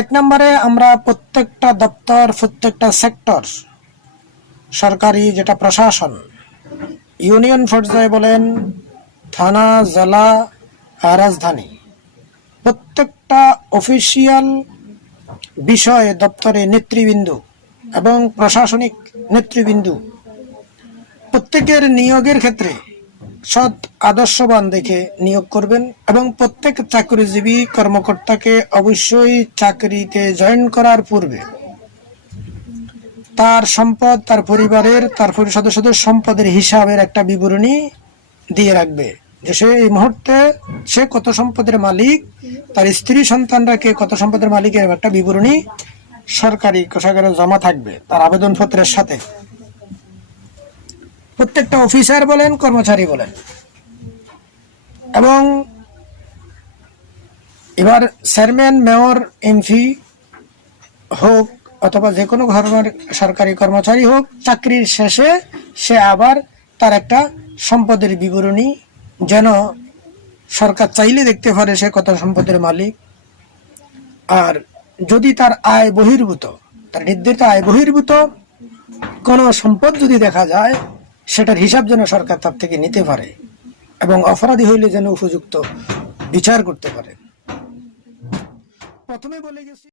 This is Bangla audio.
এক নম্বরে আমরা প্রত্যেকটা দপ্তর, প্রত্যেকটা সেক্টর, সরকারি যেটা প্রশাসন, ইউনিয়ন পর্যায়ে বলেন, থানা, জেলা, রাজধানী, প্রত্যেকটা অফিসিয়াল বিষয়ে দপ্তরে নেতৃবৃন্দ এবং প্রশাসনিক নেতৃবৃন্দ প্রত্যেকের নিয়োগের ক্ষেত্রে সৎ আদর্শবান দেখে নিয়োগ করবেন এবং প্রত্যেক চাকরিজীবী কর্মকর্তাকে অবশ্যই চাকরিতে জয়েন করার পূর্বে তার সম্পদ, তার পরিবারের, তার সদস্যদের সম্পদের হিসাবের একটা বিবরণী দিয়ে রাখবে, যে সে এই মুহূর্তে সে কত সম্পদের মালিক, তার স্ত্রী সন্তানরা কে কত সম্পদের মালিকের একটা বিবরণী সরকারি কোষাগারে জমা থাকবে তার আবেদনপত্রের সাথে। প্রত্যেকটা অফিসার বলেন, কর্মচারী বলেন। এবং এবার চেয়ারম্যান, মেয়র, এমপি হোক অথবা যে কোনো ধরনের সরকারি কর্মচারী হোক, চাকরির শেষে সে আবার তার একটা সম্পদের বিবরণী, যেন সরকার চাইলে দেখতে পারে সে কত সম্পদের মালিক। আর যদি তার আয় বহির্ভূত, তার নির্ধারিত আয় বহির্ভূত কোনো সম্পদ যদি দেখা যায়, সেটার হিসাব যেন সরকার তার থেকে নিতে পারে এবং অপরাধী হইলে যেন উপযুক্ত বিচার করতে পারে। প্রথমে বলে গেছি